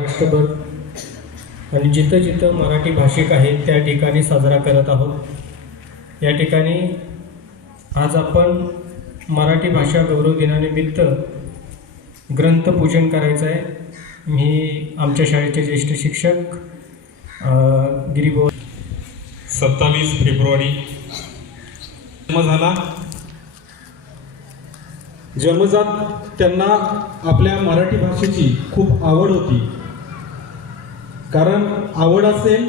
महाराष्ट्रभर आणि जिथं जिथं मराठी भाषिक आहेत त्या ठिकाणी साजरा करत आहोत. या ठिकाणी आज आपण मराठी भाषा गौरव दिनानिमित्त ग्रंथपूजन करायचं आहे. मी आमच्या शाळेचे ज्येष्ठ शिक्षक अ, सत्तावीस फेब्रुवारी. जन्म झाला. जन्मजात त्यांना आपल्या मराठी भाषेची खूप आवड होती. कारण आवड असेल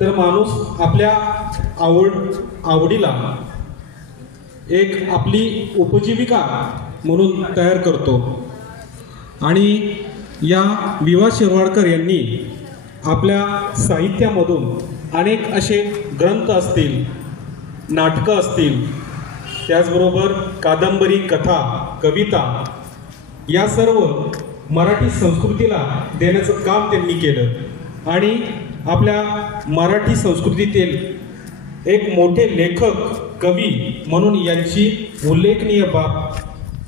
तर माणूस आपल्या आवड आवडीला एक आपली उपजीविका म्हणून तयार करतो. आणि या विवा शिरवाडकर यांनी आपल्या साहित्यामधून अनेक असे ग्रंथ असतील नाटकं असतील त्याचबरोबर कादंबरी कथा कविता या सर्व मराठी संस्कृतीला देण्याचं काम त्यांनी केलं. आणि आपल्या मराठी संस्कृतीतील एक मोठे लेखक कवी म्हणून यांची उल्लेखनीय बाब.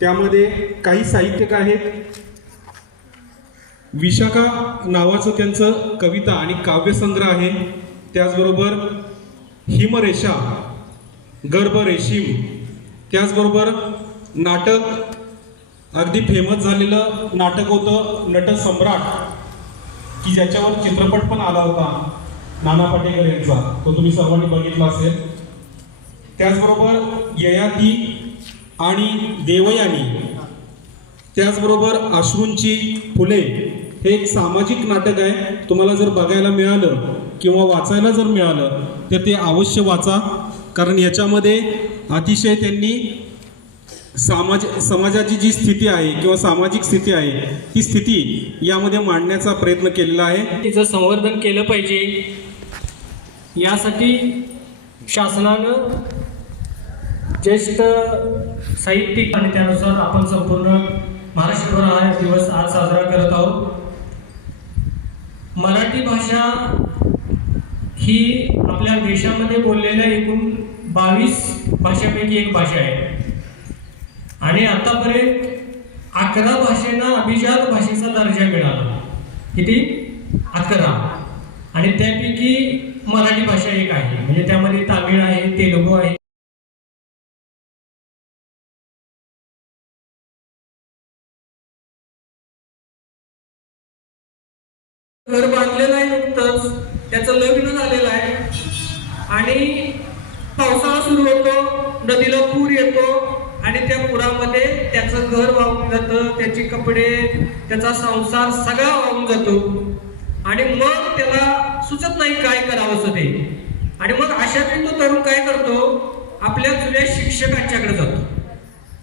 त्यामध्ये काही साहित्यक आहेत. विशाखा नावाचं त्यांचं कविता आणि काव्यसंग्रह आहे. त्याचबरोबर हिमरेषा गर्भ रेशीम त्याचबरोबर नाटक. अगदी फेमस झालेलं नाटक होतं नटसम्राट. की ज्याच्यावर चित्रपट पण आला होता नाना पाटेकर यांचा. तो तुम्ही सर्वांनी बघितला असेल. त्याचबरोबर ययाती आणि देवयानी त्याचबरोबर अश्रूंची फुले हे एक सामाजिक नाटक आहे. तुम्हाला जर बघायला मिळालं किंवा वाचायला जर मिळालं तर ते अवश्य वाचा. कारण याच्यामध्ये अतिशय त्यांनी समाज समाजाची जी स्थिती आहे किंवा सामाजिक स्थिती आहे ती स्थिती यामध्ये मांडण्याचा प्रयत्न केलेला आहे. तिचं संवर्धन केलं पाहिजे. यासाठी शासनानं ज्येष्ठ साहित्यिक आणि त्यानुसार आपण संपूर्ण महाराष्ट्रभर हा दिवस आज साजरा करत आहोत. मराठी भाषा ही आपल्या देशामध्ये बोललेल्या एकूण बावीस भाषेपैकी एक भाषा आहे. आणि आतापर्यंत अकरा भाषेंना अभिजात भाषेचा दर्जा मिळाला. किती? अकरा. आणि त्यापैकी मराठी भाषा एक आहे. म्हणजे त्यामध्ये तामिळ आहे तेलुगू आहे. घर बांधलेलं आहे नुकतंच. त्याचं लग्न झालेलं आहे. आणि पावसाळा सुरू होतो. नदीला पूर येतो. आणि त्या पुरामध्ये त्याचं घर वाहून जातं त्याचे कपडे त्याचा संसार सगळा वाहून जातो. आणि मग त्याला सुचत नाही काय करावं ते. आणि मग अशा वेळी तो तरुण काय करतो? आपल्या जुन्या शिक्षकांच्याकडे जातो.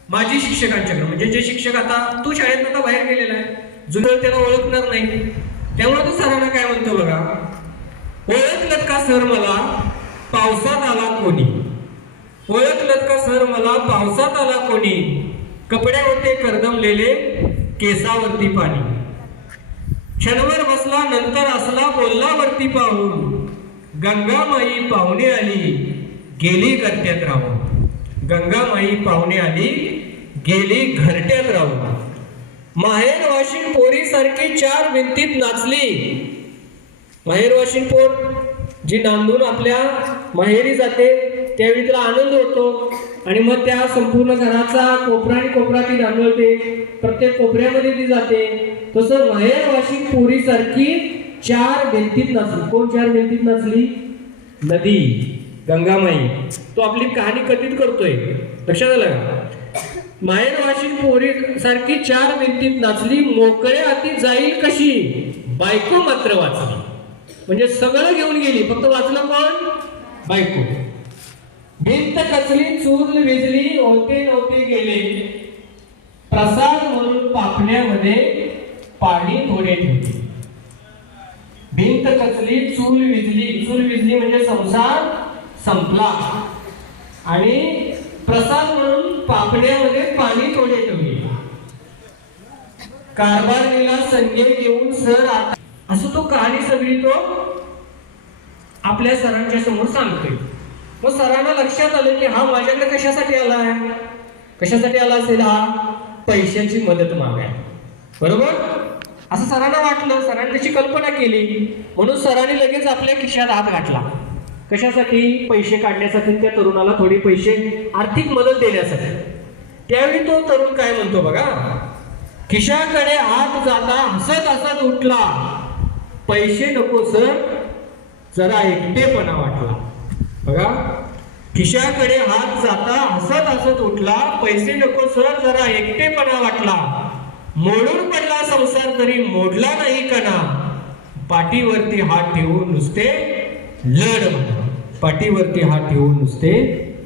माजी शिक्षकांच्याकडे. म्हणजे जे शिक्षक आता तो शाळेत आता बाहेर गेलेला आहे. जुनं त्याला ओळखणार नाही. तेव्हा तो सरांना काय म्हणतो बघा? ओळखलं का सर मला? पावसात आला कोणी? ओळखलं का सर मला पावसात आला कोणी? कपडे होते करदमलेले केसावरती पाणी. क्षणभर बसला नंतर असला बोललावरती पाहून. गंगामाई पाहुणे आली गेली घरट्यात राहून. गंगामाई पाहुणे आली गेली घरट्यात राहून. माहेर वाशिन पोरीसारखी चार भिंतीत नाचली. माहेर वाशिन पोर जी नांदून आपल्या माहेरी जाते त्यावेळी तिला आनंद होतो. आणि मग त्या संपूर्ण घराचा कोपरा आणि कोपरा ती रांगवते प्रत्येक कोपऱ्यामध्ये ती जाते. तसं माहेर वाशिन पोरी सारखी चार भिंतीत नाचली कोण चार भिंतीत नाचली नदी गंगामाई. तो आपली कहाणी कथित करतोय. लक्षात आलं का? माहेर वाशिन पोरी सारखी चार भिंतीत नाचली मोकळ्या हाती जाईल कशी? बायको मात्र वाचली. म्हणजे सगळं घेऊन गेली. फक्त वाचलं कोण? बायको. भिंत कचली चूल विजली होते नव्हते गेले. प्रसाद म्हणून पापण्यामध्ये पाणी थोडे ठेवले. भिंत कचली चूल विजली. चूल विजली म्हणजे संसार संपला. आणि प्रसाद म्हणून पापण्यामध्ये पाणी थोडे ठेवले. कारभारीला संजय घेऊन सर असं तो कहाणी सगळी तो आपल्या सरांच्या समोर सांगतोय. मग सरांना लक्षात आलं की हा माझ्याकडे कशासाठी आलाय कशासाठी आला असेल? हा पैशाची मदत मागाय. बरोबर? असं सरांना वाटलं. सरांनी त्याची कल्पना केली. म्हणून सरांनी लगेच आपल्या खिशात हात घातला. कशासाठी? पैसे काढण्यासाठी. त्या तरुणाला थोडी पैसे आर्थिक मदत देण्यासाठी. त्यावेळी तो तरुण काय म्हणतो बघा? खिशाकडे हात जाता हसत हसत उठला. पैसे नको सर. जरा एकटेपणा वाटला. बघा खिशाकडे हात जाता हसत हसत उठला पैसे नको सर जरा एकटेपणा वाटला. मोडून पडला संसार तरी मोडला नाही कणा. पाठीवरती हात ठेवून नुसते लढ म्हणा. पाठीवरती हात ठेवून नुसते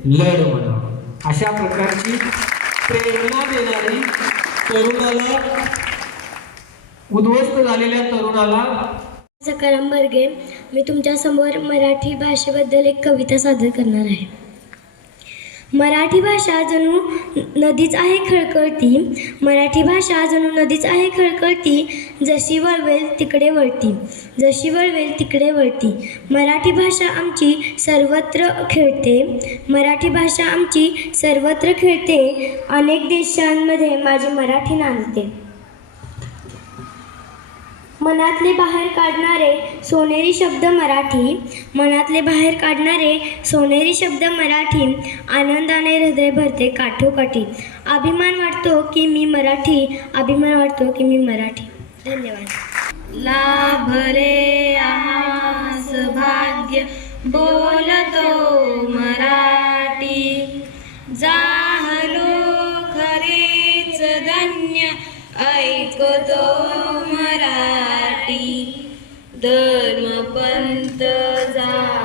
लढ म्हणा. अशा प्रकारची प्रेरणा देणारी तरुणाला उद्ध्वस्त झालेल्या तरुणाला सकाराम बर्गे मी तुमच्यासमोर मराठी भाषेबद्दल एक कविता सादर करणार आहे. मराठी भाषा जणू नदीच आहे खळकळती मराठी भाषा जणू नदीच आहे खळकळती जशी वळवेल तिकडे वळती जशी वळवेल तिकडे वळती. मराठी भाषा आमची सर्वत्र खेळते मराठी भाषा आमची सर्वत्र खेळते अनेक देशांमध्ये माझी मराठी नांदते. मनातले बाहेर काढणारे सोनेरी शब्द मराठी मनातले बाहेर काढणारे सोनेरी शब्द मराठी आनंदाने हृदय भरते काठोकाठी. अभिमान वाटतो की मी मराठी अभिमान वाटतो की मी मराठी. धन्यवाद. लाभले आस भाग्य बोलतो मराठी. जाहलो खरेच धन्य ऐकतो धर्मपंत जा.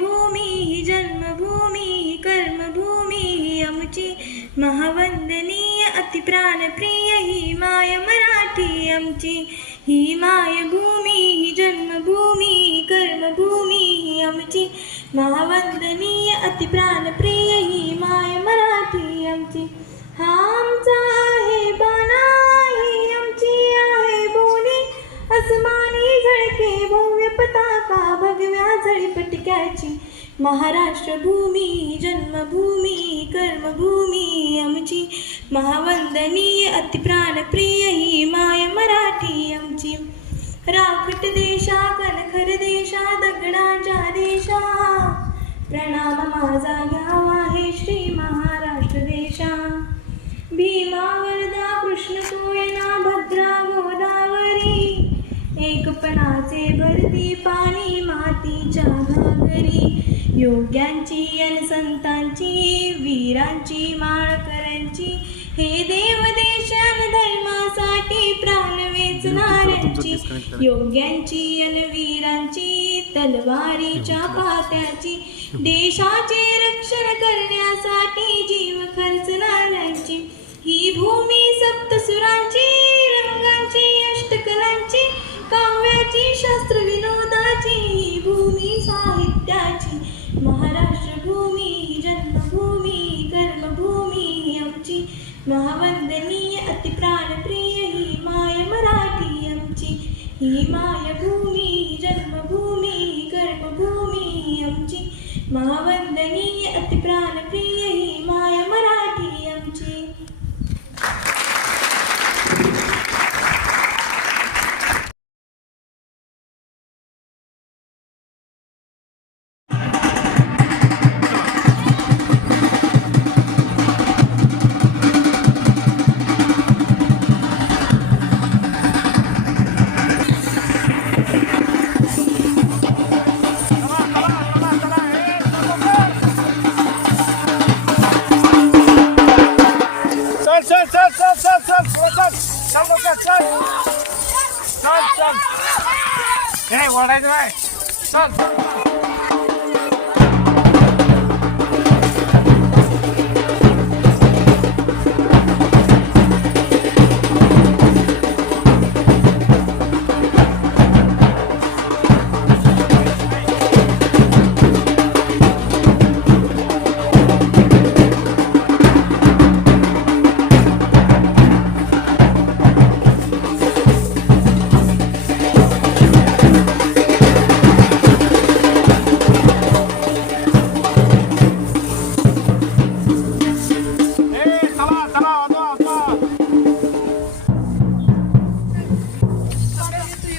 भूमी ही जन्मभूमी ही कर्मभूमी ही आमची महावंदनीय अतिप्राणप्रिय ही माय मराठी आमची ही मायभूमी ही जन्मभूमी ही कर्मभूमी ही आमची महावंदनीय अतिप्राणप्रिय ही माय मराठी आमची हा आमचा आहे महाराष्ट्रभूमी महाराष्ट्र भूमी जन्मभूमी कर्मभूमी आमची महावंदनीय अतिप्राणप्रिय ही माय मराठी आमची. राखट देशा कणखर देशा दगडाच्या देशा. प्रणाम माझा घ्यावा हे श्री महाराष्ट्र देशा. भीमा वरदा कृष्ण सोयना भद्रा एकपणाचे भरती पाणी मातीच्या घागरी योग्यांची अन संतांची वीरांची माळकऱ्यांची हे देव देशान धर्मासाठी प्राण वेचणाऱ्यांची. योग्यांची अन वीरांची तलवारीच्या पात्याची देशाचे रक्षण महावंदनीय अतिप्राणप्रिय चल नाही ओरडायचं नाही चल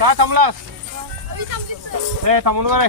का थांबलास? ए थांबून रे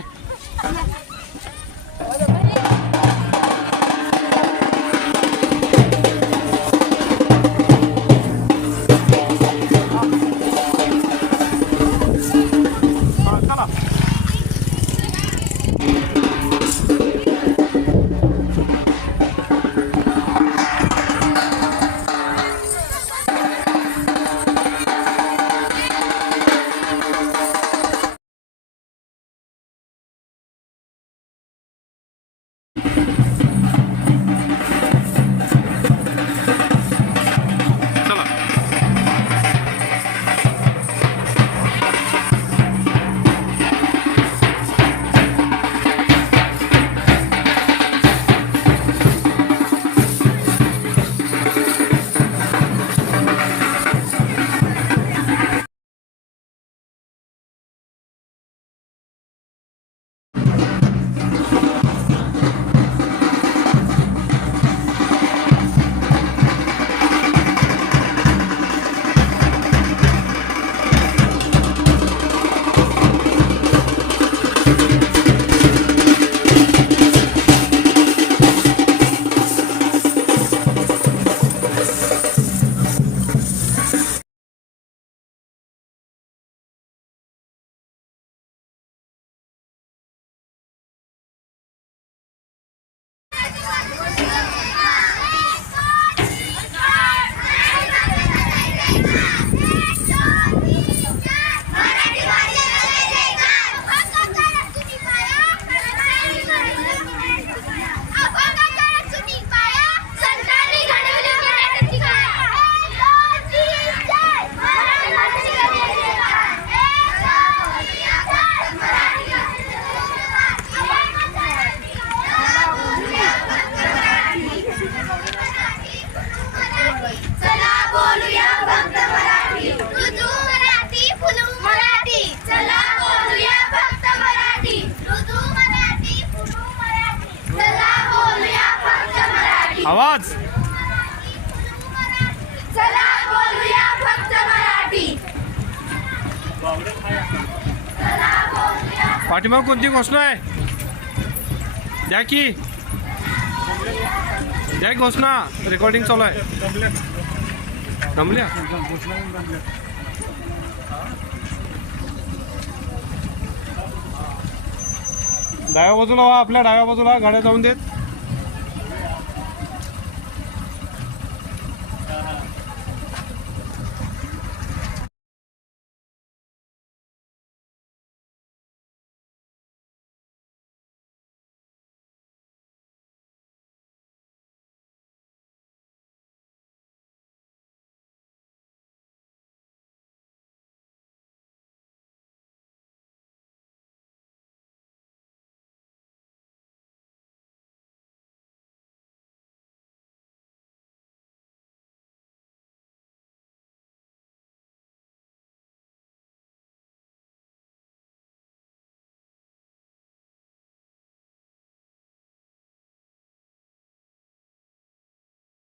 आवाज. चला बोलूया फक्त मराठी. पाठीमाग कोणती घोषणा आहे? द्या की. द्या घोषणा. रेकॉर्डिंग चालू आहे. जमल्या डाव्या बाजूला व्हा आपल्या डाव्या बाजूला गाड्या जाऊन देत.